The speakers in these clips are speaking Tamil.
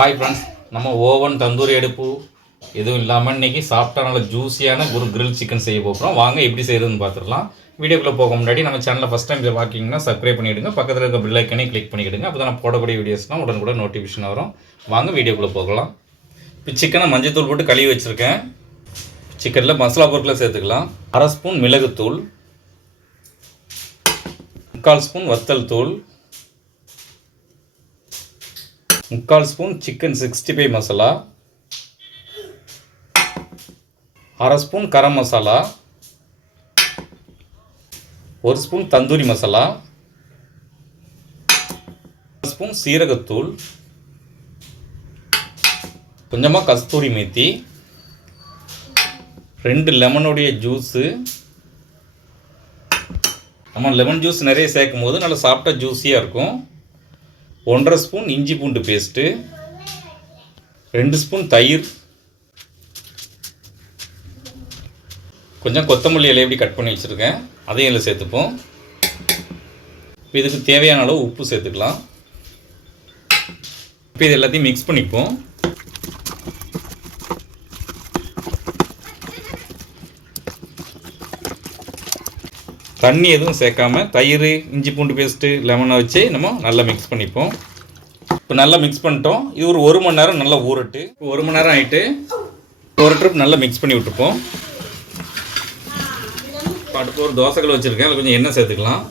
ஹாய் ஃப்ரெண்ட்ஸ் நம்ம ஓவன் தந்தூரி அடுப்பு எதுவும் இல்லாமல் இன்றைக்கி சாப்பிட்டா நல்ல ஜூஸியான ஒரு கிரில் சிக்கன் செய்ய போகிறோம் வாங்க எப்படி செய்கிறதுன்னு பார்த்துடலாம். வீடியோக்குள்ளே போக முன்னாடி நம்ம சேனலில் ஃபஸ்ட் டைம் பார்க்கிங்கன்னா சப்ஸ்கிரைப் பண்ணிவிடுங்க பக்கத்தில் இருக்க பில்லைக்கனே கிளிக் பண்ணிக்கிடுங்க. அப்போ தான் நான் போடக்கூடிய வீடியோஸ்லாம் உடனுக்குடன் நோட்டிஃபிகேஷன் வரும். வாங்க வீடியோக்குள்ளே போகலாம். இப்போ சிக்கனை மஞ்சத்தூள் போட்டு கழுவி வச்சுருக்கேன். சிக்கனில் மசாலா பொருட்களை சேர்த்துக்கலாம். அரை ஸ்பூன் மிளகுத்தூள் முக்கால் ஸ்பூன் வத்தல் தூள் முக்கால் spoon chicken sixty five masala. அரை ஸ்பூன் கரம் மசாலா. ஒரு ஸ்பூன் தந்தூரி மசாலா. ஸ்பூன் சீரகத்தூள். கொஞ்சமாக கஸ்தூரி மேத்தி. ரெண்டு லெமனுடைய ஜூஸு. நம்ம லெமன் ஜூஸ் நிறைய சேர்க்கும் போது நல்லா சாப்பிட்டா ஜூஸியாக இருக்கும். ஒன்றரை ஸ்பூன் இஞ்சி பூண்டு பேஸ்ட்டு ரெண்டு ஸ்பூன் தயிர் கொஞ்சம் கொத்தமல்லி இலையை எப்படி கட் பண்ணி வச்சுருக்கேன். அதையும் இதில் சேர்த்துப்போம். இப்போ இதுக்கு தேவையான அளவு உப்பு சேர்த்துக்கலாம். இப்போ இது எல்லாத்தையும் மிக்ஸ் பண்ணிப்போம். தண்ணி எதுவும் சேர்க்காம தயிர் இஞ்சி பூண்டு பேஸ்ட்டு லெமனை வச்சு நம்ம நல்லா மிக்ஸ் பண்ணிப்போம். இப்போ நல்லா மிக்ஸ் பண்ணிட்டோம். இது ஒரு ஒரு மணி நேரம் நல்லா ஊறட்டு. இப்போ ஒரு மணி நேரம் ஆகிட்டு ஒரு ட்ரிப் நல்லா மிக்ஸ் பண்ணி விட்டுப்போம். இப்போ ஒரு தோசைகள் வச்சுருக்கேன். அதில் கொஞ்சம் எண்ணெய் சேர்த்துக்கலாம்.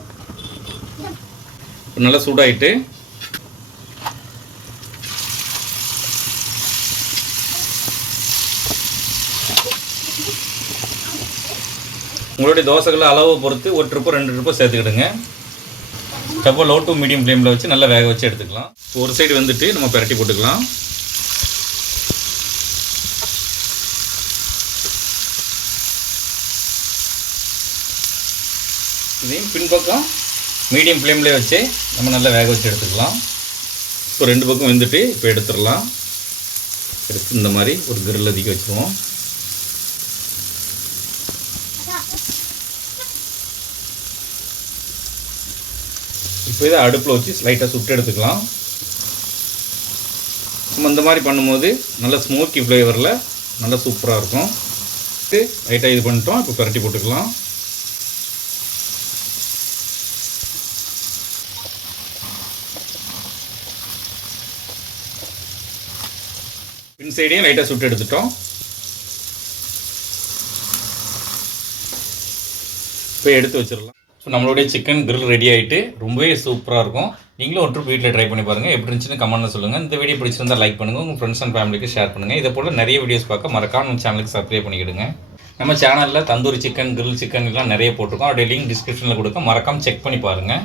இப்போ நல்லா சூடாயிட்டு உங்களுடைய தோசைகளை அளவை பொறுத்து ஒரு ட்ரிப்பு ரெண்டு ட்ரிப்பு சேர்த்துக்கிடுங்க. ஸ்டவ்வை லோ டு மீடியம் ஃப்ளேமில் வச்சு நல்லா வேக வச்சு எடுத்துக்கலாம். ஒரு சைடு வந்துட்டு நம்ம பரட்டி போட்டுக்கலாம். இதையும் பின்பக்கம் மீடியம் ஃப்ளேம்லேயே வச்சு நம்ம நல்லா வேக வச்சு எடுத்துக்கலாம். இப்போ ரெண்டு பக்கம் வெந்துட்டு இப்போ எடுத்துடலாம். எடுத்து இந்த மாதிரி ஒரு கிரில் அதிக வச்சுருவோம். ஸோ இதை அடுப்பில் வச்சு லைட்டாக சுட்டு எடுத்துக்கலாம். நம்ம இந்த மாதிரி பண்ணும்போது நல்ல ஸ்மோக்கி ஃப்ளேவரில் நல்லா சூப்பராக இருக்கும். லைட்டாக இது பண்ணிட்டோம் இப்போ பரட்டி போட்டுக்கலாம். பின் சைடையும் லைட்டாக சுட்டு எடுத்துட்டோம். இப்போ எடுத்து வச்சிடலாம். ஸோ நம்மளுடைய சிக்கன் கிரில் ரெடி ஆகிட்டு ரொம்பவே சூப்பராக இருக்கும். நீங்களும் ஒன்று வீட்டில் ட்ரை பண்ணி பாருங்கள் எப்படி இருந்துச்சுன்னு கமெண்ட்டில் சொல்லுங்கள் இந்த வீடியோ பிடிச்சிருந்தா லைக் பண்ணுங்கள் உங்கள் ஃப்ரெண்ட்ஸ் அண்ட் ஃபேமிலிக்கு ஷேர் பண்ணுங்கள் இதை போல் நிறைய வீடியோஸ் பார்க்க மறக்காம நம்ம சேனலுக்கு சப்ஸ்கிரைப் பண்ணிக்கிடுங்க. நம்ம சேனலில் தந்தூரி சிக்கன் கிரில் சிக்கன் எல்லாம் நிறைய போட்டிருக்கோம். அப்படியே லிங்க் டிஸ்கிரிப்ஷனில் கொடுக்க மறக்காம செக் பண்ணி பாருங்கள்